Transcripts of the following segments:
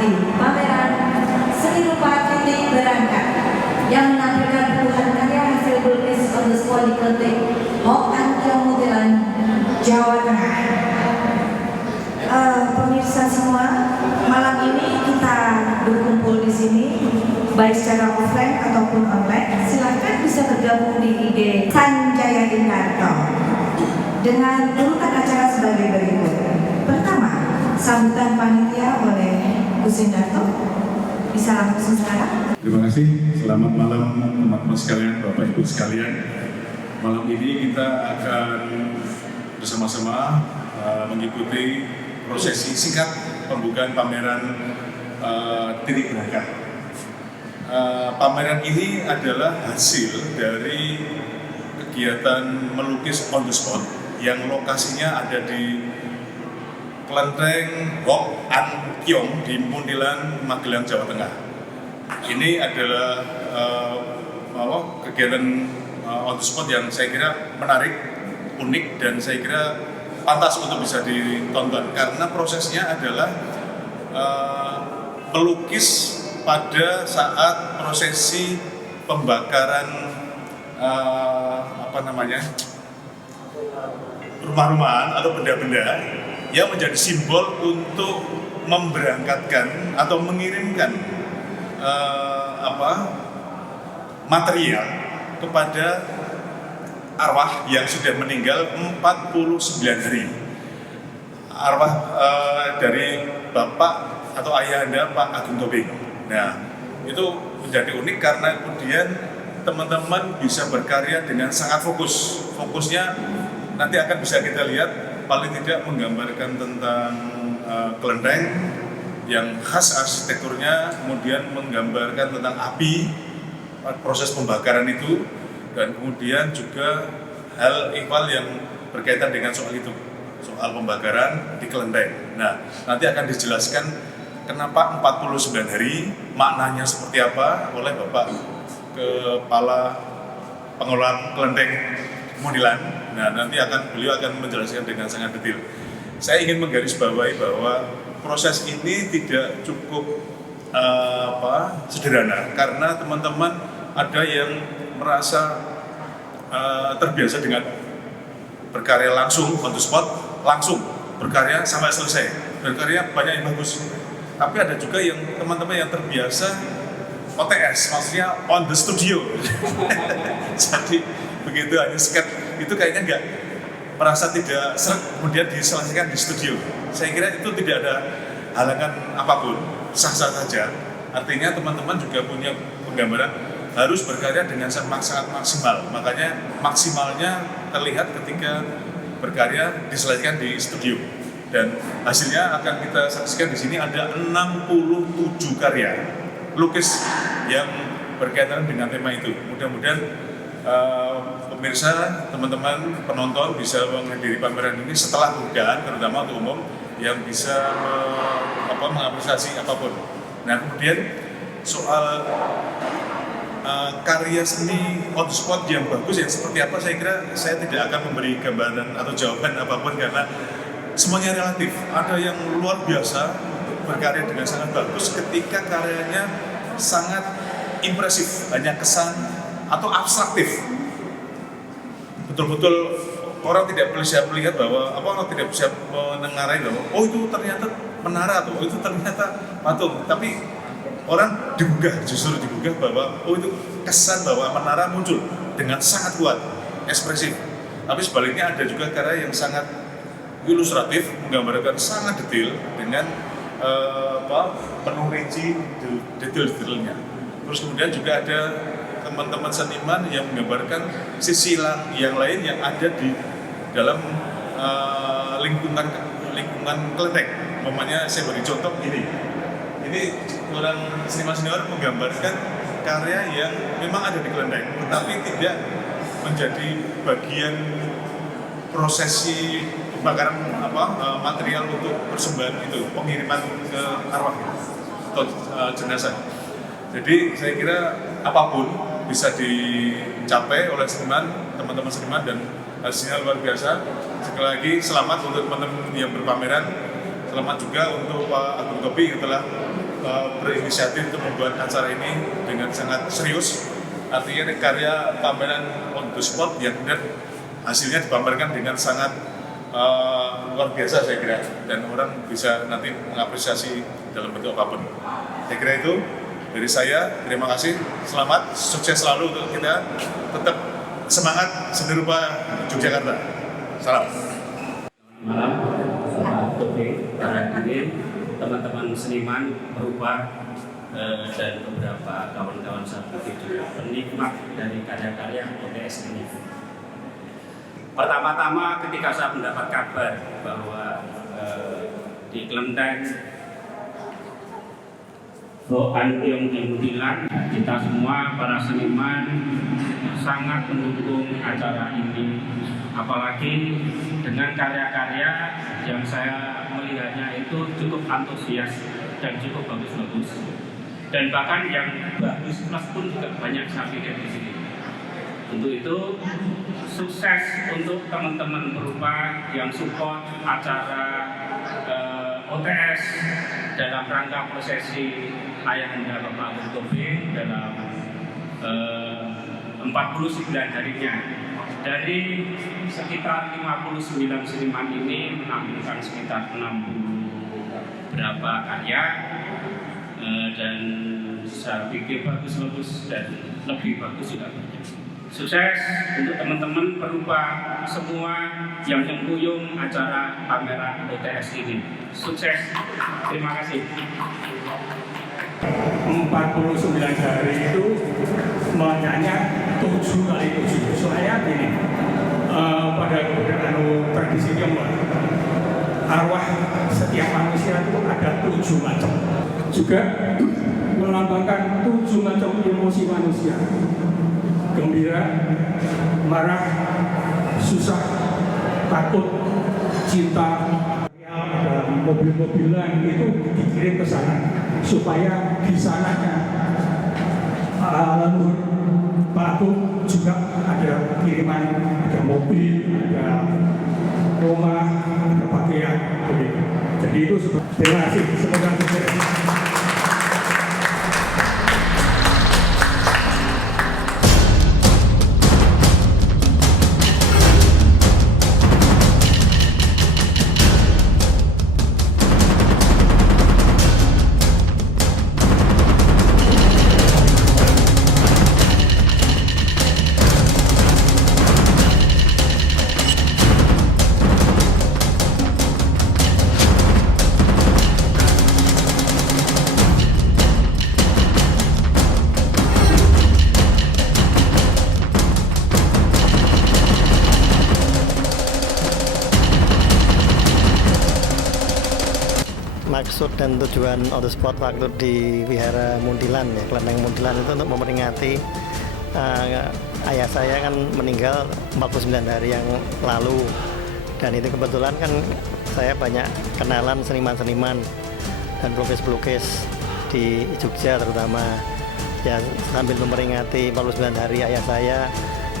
di pameran seni rupa titik berangkat yang menampilkan puluhan karya hasil lukis on the spot di Kelenteng Hok Angkyong Mutelan, Jawa Tengah. Pemirsa semua, malam ini kita berkumpul di sini baik secara offline ataupun online. Silakan bisa bergabung di IG Sanjaya Indarto dengan urutan acara sebagai berikut. Pertama, sambutan panitia oleh Gus Indarto. Bisa langsung sekarang. Terima kasih. Selamat malam teman-teman sekalian, Bapak Ibu sekalian. Malam ini kita akan bersama-sama mengikuti prosesi singkat pembukaan pameran Titik Berangkat. Pameran ini adalah hasil dari kegiatan melukis on the spot yang lokasinya ada di Kelenteng Hok Angkyong di Muntilan, Magelang, Jawa Tengah. Ini adalah kegiatan on the spot yang saya kira menarik, unik, dan saya kira pantas untuk bisa ditonton karena prosesnya adalah melukis pada saat prosesi pembakaran rumah-rumahan atau benda-benda yang menjadi simbol untuk memberangkatkan atau mengirimkan material kepada arwah yang sudah meninggal 49 hari. Arwah dari Bapak atau Ayahanda Pak Agung Tobing. Nah, itu menjadi unik karena kemudian teman-teman bisa berkarya dengan sangat fokus. Fokusnya nanti akan bisa kita lihat paling tidak menggambarkan tentang kelenteng yang khas arsitekturnya, kemudian menggambarkan tentang api, proses pembakaran itu, dan kemudian juga hal ihwal yang berkaitan dengan soal itu, soal pembakaran di kelenteng. Nah, nanti akan dijelaskan kenapa 49 hari, maknanya seperti apa oleh Bapak Kepala Pengelola Kelenteng Muntilan. Nah, nanti beliau akan menjelaskan dengan sangat detail. Saya ingin menggarisbawahi bahwa proses ini tidak cukup sederhana karena teman-teman ada yang merasa terbiasa dengan berkarya langsung on the spot, langsung berkarya sampai selesai, berkarya banyak yang bagus. Tapi ada juga yang teman-teman yang terbiasa OTS, maksudnya on the studio. Jadi begitu hanya sketch itu kayaknya nggak merasa tidak seret, kemudian diselesaikan di studio. Saya kira itu tidak ada halangan apapun, sah-sah saja. Artinya teman-teman juga punya penggambaran harus berkarya dengan sangat maksimal. Makanya maksimalnya terlihat ketika berkarya diselesaikan di studio. Dan hasilnya akan kita saksikan di sini ada 67 karya lukis yang berkaitan dengan tema itu. Mudah-mudahan pemirsa, teman-teman, penonton bisa menghadiri pameran ini setelah pembukaan, terutama untuk umum yang bisa mengapresiasi apapun. Nah, kemudian soal karya seni on the spot yang bagus yang seperti apa, saya kira saya tidak akan memberi gambaran atau jawaban apapun karena semuanya relatif. Ada yang luar biasa berkarya dengan sangat bagus ketika karyanya sangat impresif, hanya kesan atau abstraktif. Betul-betul orang tidak bisa melihat bahwa orang tidak bisa menengarai bahwa itu ternyata menara atau itu ternyata patung, tapi orang justru digugah bahwa itu kesan bahwa menara muncul dengan sangat kuat, ekspresif. Tapi sebaliknya ada juga karya yang sangat ilustratif, menggambarkan sangat detail dengan penuh rinci detail-detailnya. Terus kemudian juga ada teman-teman seniman yang menggambarkan sisi yang lain yang ada di dalam lingkungan kelenteng. Umpamanya saya beri contoh ini orang seniman senior menggambarkan karya yang memang ada di kelenteng, tetapi tidak menjadi bagian prosesi pembakaran material untuk persembahan itu, pengiriman ke arwah atau jenazah. Jadi saya kira apapun bisa dicapai oleh seniman, teman-teman seniman, dan hasilnya luar biasa. Sekali lagi selamat untuk teman-teman yang berpameran, selamat juga untuk Pak Agung Tobing yang telah berinisiatif untuk membuat acara ini dengan sangat serius. Artinya ini karya pameran on the spot yang kemudian hasilnya dipamerkan dengan sangat luar biasa saya kira, dan orang bisa nanti mengapresiasi dalam bentuk apapun. Saya kira itu dari saya. Terima kasih, selamat, sukses selalu untuk kita, tetap semangat seni rupa Yogyakarta. Salam. Malam, Pak Tobi, para hadirin, teman-teman seniman, perupa, dan beberapa kawan-kawan sahabat juga penikmat dari karya-karya OTS ini. Pertama-tama ketika saya mendapat kabar bahwa di Kelenteng Antiong di Mudilan, kita semua para seniman sangat mendukung acara ini, apalagi dengan karya-karya yang saya melihatnya itu cukup antusias dan cukup bagus-bagus, dan bahkan yang bagus plus pun juga banyak saya lihat di sini. Untuk itu sukses untuk teman-teman perupa yang support acara OTS dalam rangka prosesi Ayahanda Bapak Agung Tobing dalam 49 harinya. Dari sekitar 59 seniman ini menampilkan sekitar 60 berapa karya, dan saya pikir bagus-bagus dan lebih bagus juga banyak. Sukses untuk teman-teman perupa semua yang menguyung acara pameran OTS ini. Sukses, terima kasih. 49 hari itu maknanya 7 kali 7. Soalnya gini, pada tradisi Tionghoa, arwah setiap manusia itu ada 7 macam. Juga melambangkan 7 macam emosi manusia: gembira, marah, susah, takut, cinta. Ada mobil-mobilan itu dikirim ke sana supaya di sananya leluhur Pak Agung juga ada kiriman, ada mobil, ada rumah, ada pakaian. Jadi itu terima kasih, semoga sukses. Maksud dan tujuan on the spot waktu di Wihara Muntilan, ya, Kelenteng Muntilan itu untuk memperingati ayah saya kan meninggal 49 hari yang lalu, dan itu kebetulan kan saya banyak kenalan seniman-seniman dan pelukis-pelukis di Jogja terutama, ya, sambil memperingati 49 hari ayah saya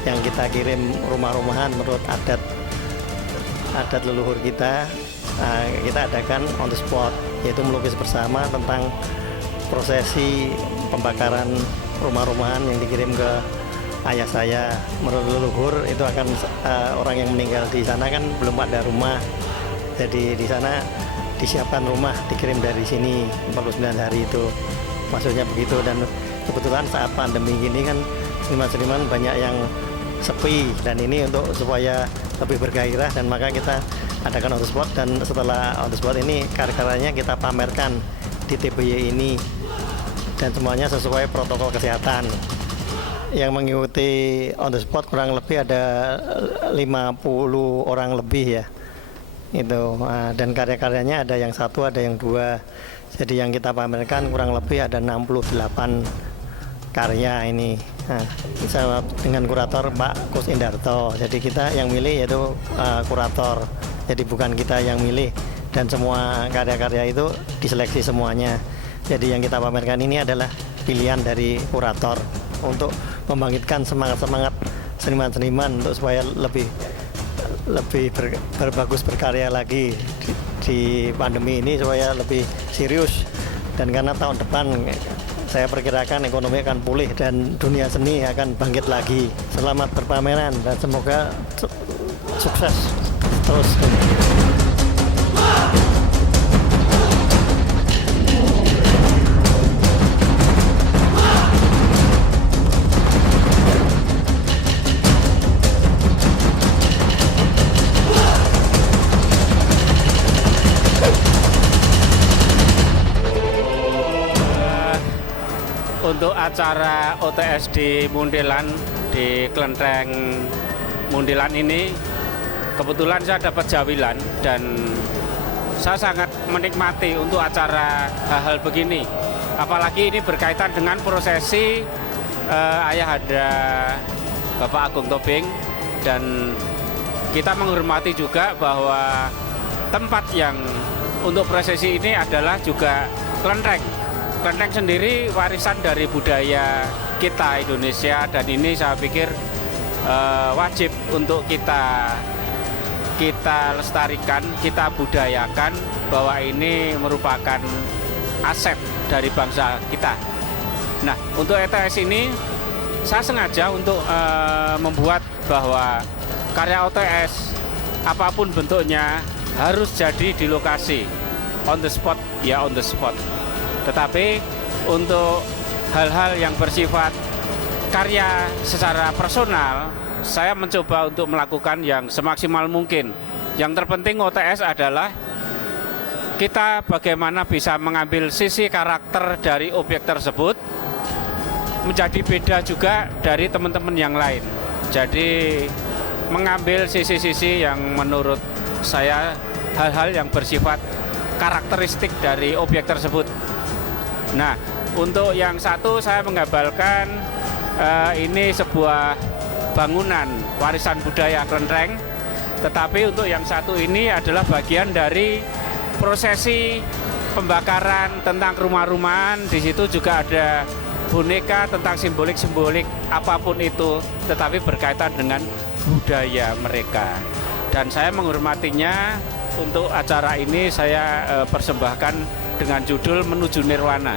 yang kita kirim rumah-rumahan menurut adat leluhur kita. Kita adakan on the spot, yaitu melukis bersama tentang prosesi pembakaran rumah-rumahan yang dikirim ke ayah saya. Menurut leluhur itu akan orang yang meninggal di sana kan belum ada rumah, jadi di sana disiapkan rumah, dikirim dari sini 49 hari itu, maksudnya begitu. Dan kebetulan saat pandemi gini kan seniman-seniman banyak yang sepi, dan ini untuk supaya lebih bergairah, dan maka kita adakan on the spot. Dan setelah on the spot ini karya-karyanya kita pamerkan di TBY ini, dan semuanya sesuai protokol kesehatan. Yang mengikuti on the spot kurang lebih ada 50 orang lebih, ya, itu. Dan karya-karyanya ada yang 1, ada yang 2. Jadi yang kita pamerkan kurang lebih ada 68 karya ini. Bisa dengan kurator Pak Kus Indarto. Jadi kita yang milih yaitu kurator. Jadi bukan kita yang milih, dan semua karya-karya itu diseleksi semuanya. Jadi yang kita pamerkan ini adalah pilihan dari kurator untuk membangkitkan semangat-semangat seniman-seniman untuk supaya lebih berbagus berkarya lagi di pandemi ini, supaya lebih serius Dan karena tahun depan saya perkirakan ekonomi akan pulih dan dunia seni akan bangkit lagi. Selamat berpameran dan semoga sukses terus. Untuk acara OTS di Mundilan, di Kelenteng Mundilan ini, kebetulan saya dapat jawilan dan saya sangat menikmati untuk acara hal-hal begini. Apalagi ini berkaitan dengan prosesi Ayahanda Bapak Agung Tobing, dan kita menghormati juga bahwa tempat yang untuk prosesi ini adalah juga kelenteng. Kelenteng sendiri warisan dari budaya kita Indonesia, dan ini saya pikir wajib untuk kita lestarikan, kita budayakan, bahwa ini merupakan aset dari bangsa kita. Nah, untuk OTS ini saya sengaja untuk membuat bahwa karya OTS apapun bentuknya harus jadi di lokasi, on the spot ya on the spot. Tetapi untuk hal-hal yang bersifat karya secara personal, saya mencoba untuk melakukan yang semaksimal mungkin. Yang terpenting OTS adalah kita bagaimana bisa mengambil sisi karakter dari objek tersebut menjadi beda juga dari teman-teman yang lain. Jadi mengambil sisi-sisi yang menurut saya hal-hal yang bersifat karakteristik dari objek tersebut. Nah, untuk yang satu saya menggambarkan ini sebuah bangunan warisan budaya kelenteng, tetapi untuk yang satu ini adalah bagian dari prosesi pembakaran tentang rumah-rumahan. Di situ juga ada boneka tentang simbolik-simbolik apapun itu, tetapi berkaitan dengan budaya mereka. Dan saya menghormatinya. Untuk acara ini saya persembahkan dengan judul Menuju Nirwana.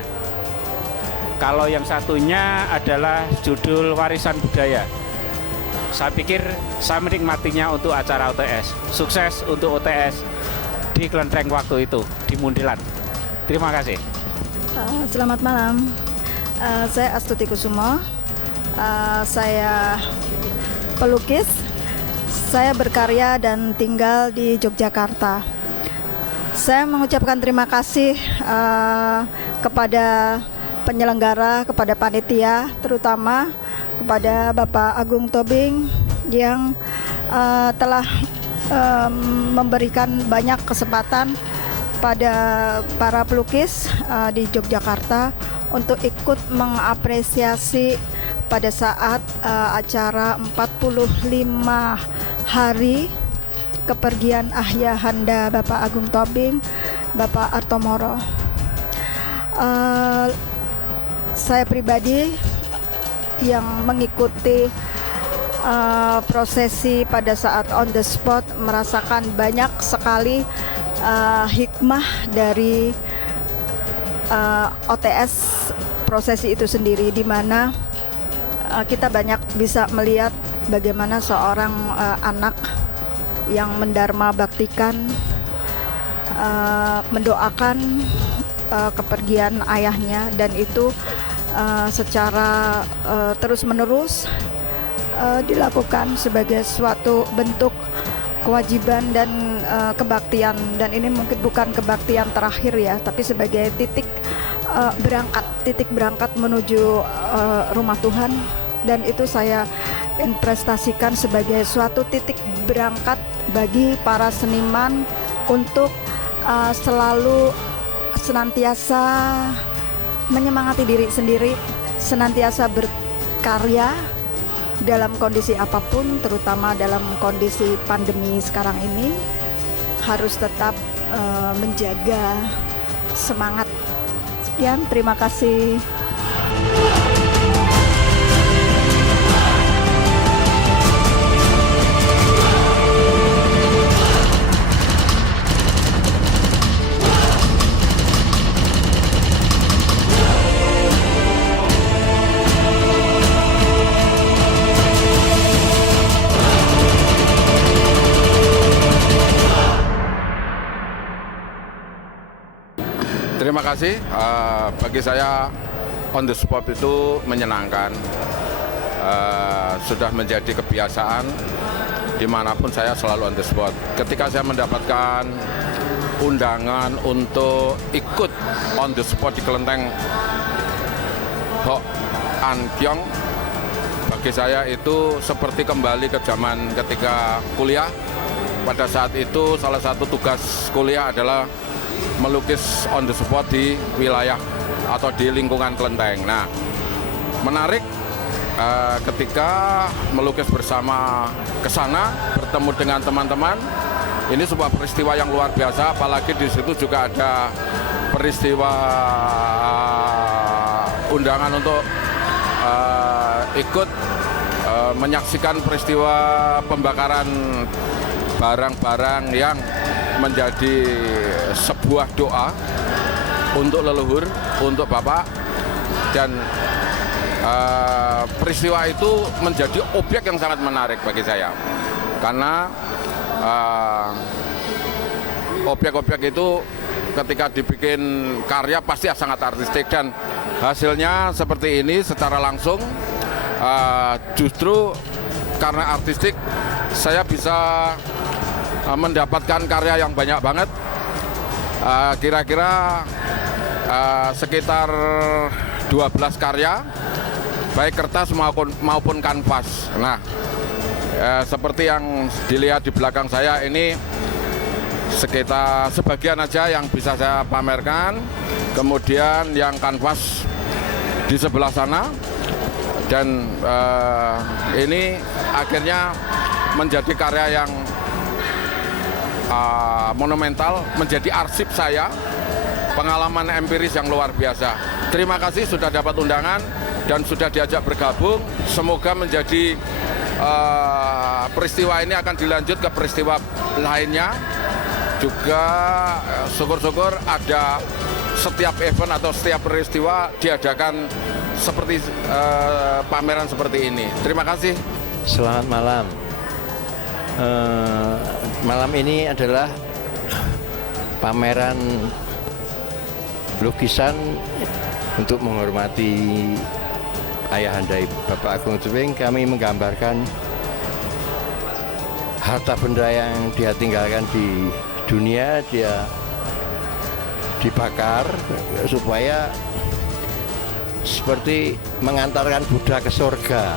Kalau yang satunya adalah judul Warisan Budaya. Saya pikir saya menikmatinya untuk acara OTS. Sukses untuk OTS di Kelenteng waktu itu, di Mundilan. Terima kasih. Selamat malam. Saya Astuti Kusumo. Saya pelukis. Saya berkarya dan tinggal di Yogyakarta. Saya mengucapkan terima kasih kepada penyelenggara, kepada panitia, terutama kepada Bapak Agung Tobing yang telah memberikan banyak kesempatan pada para pelukis di Yogyakarta untuk ikut mengapresiasi pada saat acara 45 hari kepergian Ayahanda Bapak Agung Tobing, Bapak Artomoro. Saya pribadi yang mengikuti prosesi pada saat on the spot merasakan banyak sekali hikmah dari OTS prosesi itu sendiri, di mana kita banyak bisa melihat bagaimana seorang anak yang mendharma baktikan, mendoakan kepergian ayahnya, dan itu secara terus-menerus dilakukan sebagai suatu bentuk kewajiban dan kebaktian. Dan ini mungkin bukan kebaktian terakhir ya, tapi sebagai titik berangkat menuju rumah Tuhan. Dan itu saya investasikan sebagai suatu titik berangkat bagi para seniman untuk selalu senantiasa menyemangati diri sendiri, senantiasa berkarya dalam kondisi apapun, terutama dalam kondisi pandemi sekarang ini, harus tetap menjaga semangat. Sekian, terima kasih. terima kasih. Bagi saya on the spot itu menyenangkan. Sudah menjadi kebiasaan dimanapun saya selalu on the spot. Ketika saya mendapatkan undangan untuk ikut on the spot di kelenteng Hok An Kiong, bagi saya itu seperti kembali ke zaman ketika kuliah. Pada saat itu salah satu tugas kuliah adalah melukis on the spot di wilayah atau di lingkungan kelenteng. Nah, menarik ketika melukis bersama ke sana, bertemu dengan teman-teman. Ini sebuah peristiwa yang luar biasa, apalagi di situ juga ada peristiwa undangan untuk ikut menyaksikan peristiwa pembakaran barang-barang yang menjadi sebuah doa untuk leluhur, untuk Bapak, dan peristiwa itu menjadi objek yang sangat menarik bagi saya, karena objek-objek itu ketika dibikin karya pasti sangat artistik, dan hasilnya seperti ini secara langsung justru karena artistik saya bisa mendapatkan karya yang banyak banget, kira-kira sekitar 12 karya, baik kertas maupun kanvas. Nah, seperti yang dilihat di belakang saya ini sekitar sebagian aja yang bisa saya pamerkan, kemudian yang kanvas di sebelah sana, dan ini akhirnya menjadi karya yang monumental, menjadi arsip saya, pengalaman empiris yang luar biasa. Terima kasih sudah dapat undangan dan sudah diajak bergabung. Semoga menjadi peristiwa ini akan dilanjut ke peristiwa lainnya. Juga syukur-syukur ada setiap event atau setiap peristiwa diadakan seperti pameran seperti ini. Terima kasih. Selamat malam. Malam ini adalah pameran lukisan untuk menghormati ayahanda Bapak Agung Tubing. Kami menggambarkan harta benda yang dia tinggalkan di dunia, dia dibakar supaya seperti mengantarkan Buddha ke surga,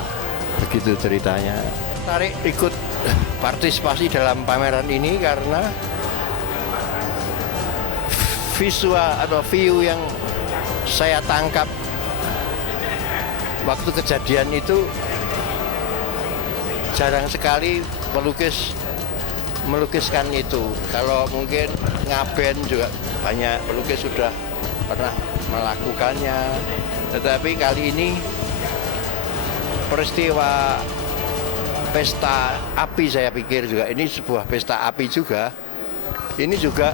begitu ceritanya. Tarik ikut partisipasi dalam pameran ini karena visual atau view yang saya tangkap waktu kejadian itu jarang sekali melukiskan itu. Kalau mungkin ngaben juga banyak pelukis sudah pernah melakukannya, tetapi kali ini peristiwa pesta api, saya pikir juga ini sebuah pesta api juga. Ini juga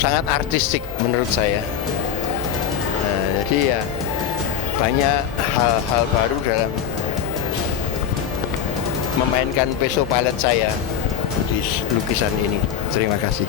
sangat artistik menurut saya. Nah, jadi ya banyak hal-hal baru dalam memainkan peso palet saya di lukisan ini. Terima kasih.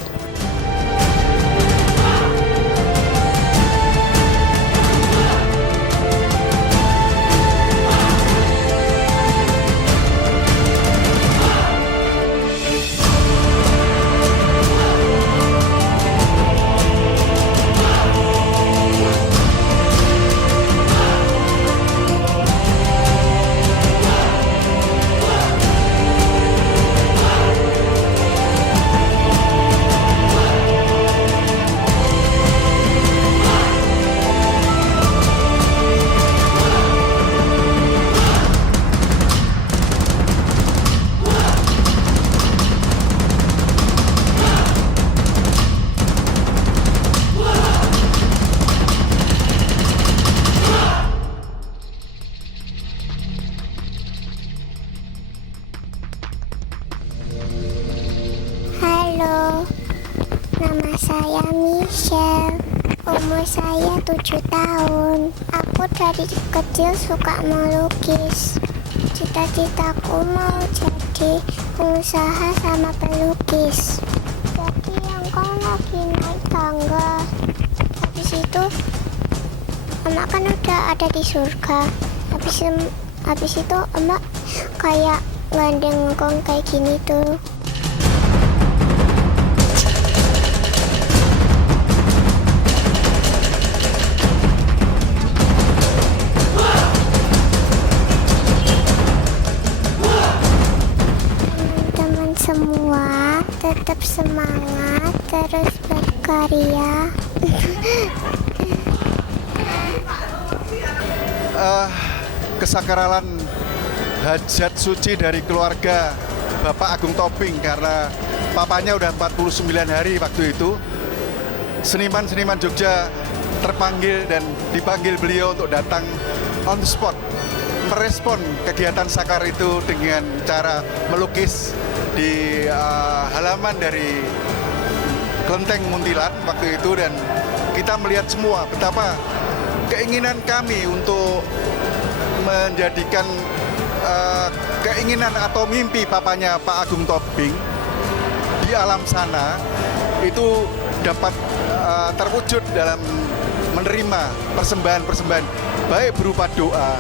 Halo, nama saya Michelle, umur saya 7 tahun. Aku dari kecil suka melukis. Cita-citaku mau jadi pengusaha sama pelukis. Jadi yang kan lagi naik tangga. itu emak kan udah ada di surga. Habis itu emak kayak gandeng ngkong kayak gini tuh. Teman-teman semua tetap semangat, terus berkarya. Kesakralan hajat suci dari keluarga Bapak Agung Tobing, karena papanya udah 49 hari waktu itu. Seniman-seniman Jogja terpanggil dan dipanggil beliau untuk datang on the spot, merespon kegiatan sakar itu dengan cara melukis di halaman dari Kelenteng Muntilan waktu itu. Dan kita melihat semua betapa keinginan kami untuk menjadikan keinginan atau mimpi papanya Pak Agung Tobing di alam sana itu dapat terwujud dalam menerima persembahan-persembahan, baik berupa doa,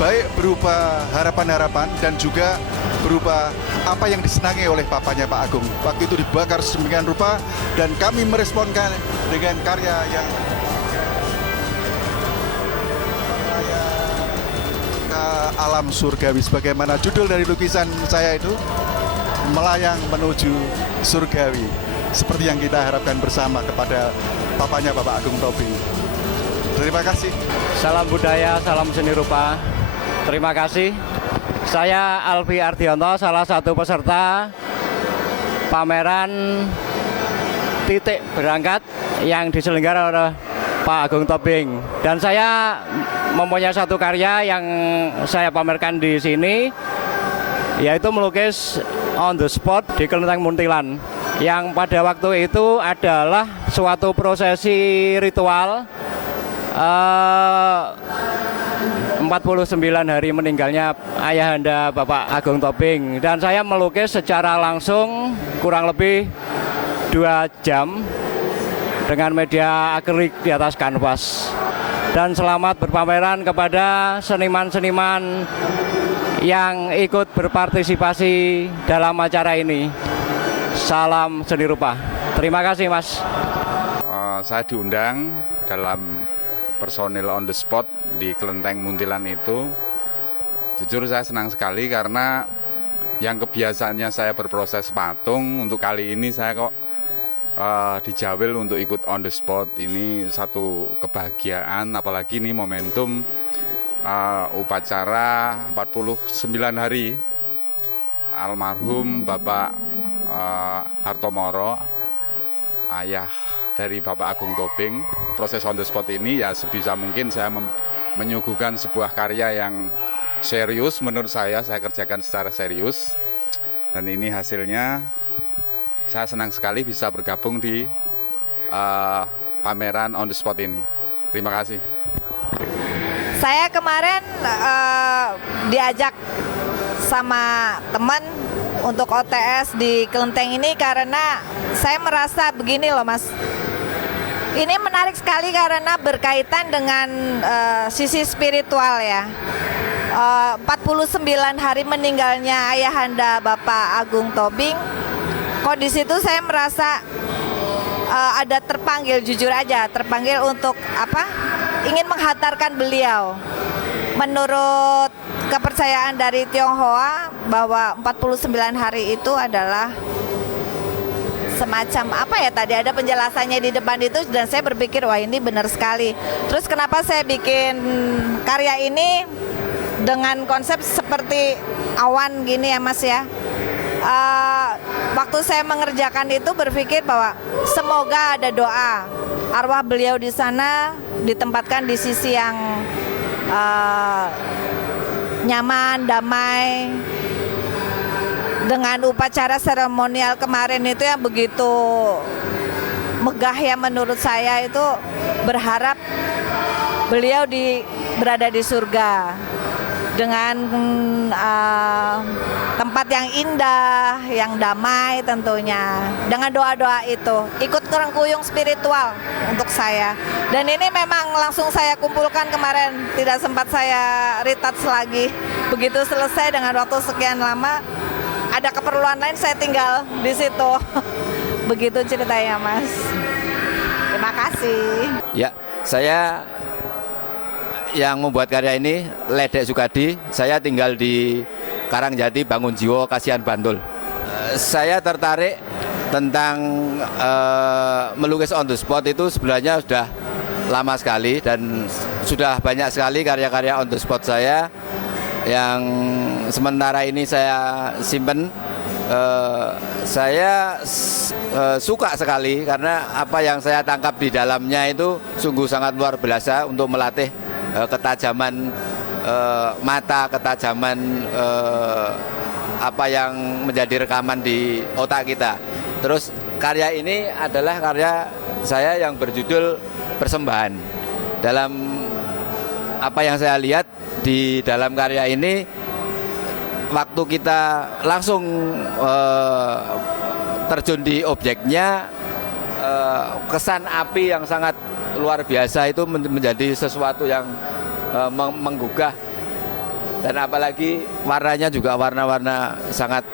baik berupa harapan-harapan, dan juga berupa apa yang disenangi oleh papanya Pak Agung. Waktu itu dibakar sedemikian rupa dan kami meresponkan dengan karya yang alam surgawi, sebagaimana judul dari lukisan saya itu, melayang menuju surgawi, seperti yang kita harapkan bersama kepada papanya Bapak Agung Tobing. Terima kasih. Salam budaya, salam seni rupa. Terima kasih. Saya Alfi Ardionto, salah satu peserta pameran Titik Berangkat yang diselenggarakan oleh Pak Agung Tobing. Dan saya mempunyai satu karya yang saya pamerkan di sini, yaitu melukis on the spot di Kelenteng Muntilan, yang pada waktu itu adalah suatu prosesi ritual 49 hari meninggalnya ayahanda Bapak Agung Tobing. Dan saya melukis secara langsung kurang lebih 2 jam dengan media akrilik di atas kanvas. Dan selamat berpameran kepada seniman-seniman yang ikut berpartisipasi dalam acara ini. Salam seni rupa. Terima kasih, Mas. Saya diundang dalam personil on the spot di Kelenteng Muntilan itu. Jujur saya senang sekali karena yang kebiasaannya saya berproses patung, untuk kali ini saya kok dijawil untuk ikut on the spot. Ini satu kebahagiaan, apalagi ini momentum upacara 49 hari almarhum Bapak Hartomoro, ayah dari Bapak Agung Tobing. Proses on the spot ini ya sebisa mungkin saya menyuguhkan sebuah karya yang serius. Menurut saya kerjakan secara serius, dan ini hasilnya. Saya senang sekali bisa bergabung di pameran on the spot ini. Terima kasih. Saya kemarin diajak sama teman untuk OTS di Kelenteng ini karena saya merasa begini loh, Mas. Ini menarik sekali karena berkaitan dengan sisi spiritual ya. 49 hari meninggalnya ayahanda Bapak Agung Tobing. Kok di situ saya merasa ada terpanggil, jujur aja terpanggil untuk apa? Ingin menghantarkan beliau. Menurut kepercayaan dari Tionghoa bahwa 49 hari itu adalah semacam apa ya, tadi ada penjelasannya di depan itu, dan saya berpikir wah ini benar sekali. Terus kenapa saya bikin karya ini dengan konsep seperti awan gini ya, Mas ya. Waktu saya mengerjakan itu berpikir bahwa semoga ada doa arwah beliau di sana ditempatkan di sisi yang nyaman, damai. Dengan upacara seremonial kemarin itu yang begitu megah ya, menurut saya itu berharap beliau berada di surga. dengan tempat yang indah, yang damai tentunya. Dengan doa-doa itu, ikut kerengkuyung spiritual untuk saya. Dan ini memang langsung saya kumpulkan kemarin, tidak sempat saya retouch lagi. Begitu selesai dengan waktu sekian lama, ada keperluan lain saya tinggal di situ. Begitu ceritanya, Mas. Terima kasih. Ya, saya yang membuat karya ini Ledek Sukadi. Saya tinggal di Karangjati, Bangunjiwo, Kasihan, Bantul. Saya tertarik tentang melukis on the spot itu sebenarnya sudah lama sekali dan sudah banyak sekali karya-karya on the spot saya yang sementara ini saya simpen. Saya suka sekali karena apa yang saya tangkap di dalamnya itu sungguh sangat luar biasa untuk melatih ketajaman mata, ketajaman apa yang menjadi rekaman di otak kita. Terus karya ini adalah karya saya yang berjudul Persembahan. Dalam apa yang saya lihat di dalam karya ini, waktu kita langsung terjun di objeknya, kesan api yang sangat luar biasa itu menjadi sesuatu yang menggugah, dan apalagi warnanya juga warna-warna sangat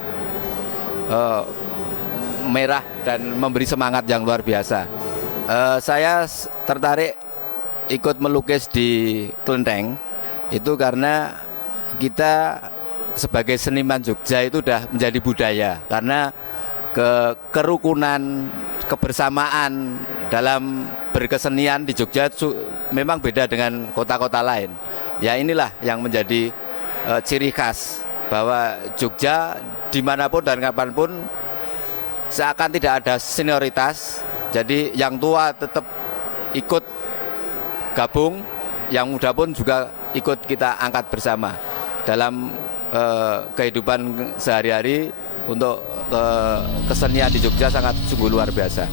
merah dan memberi semangat yang luar biasa. Saya tertarik ikut melukis di kelenteng itu karena kita sebagai seniman Jogja itu sudah menjadi budaya, karena kerukunan, kebersamaan dalam berkesenian di Jogja memang beda dengan kota-kota lain. Ya inilah yang menjadi ciri khas bahwa Jogja dimanapun dan kapanpun seakan tidak ada senioritas. Jadi yang tua tetap ikut gabung, yang muda pun juga ikut kita angkat bersama dalam kehidupan sehari-hari. Untuk kesenian di Jogja sangat sungguh luar biasa.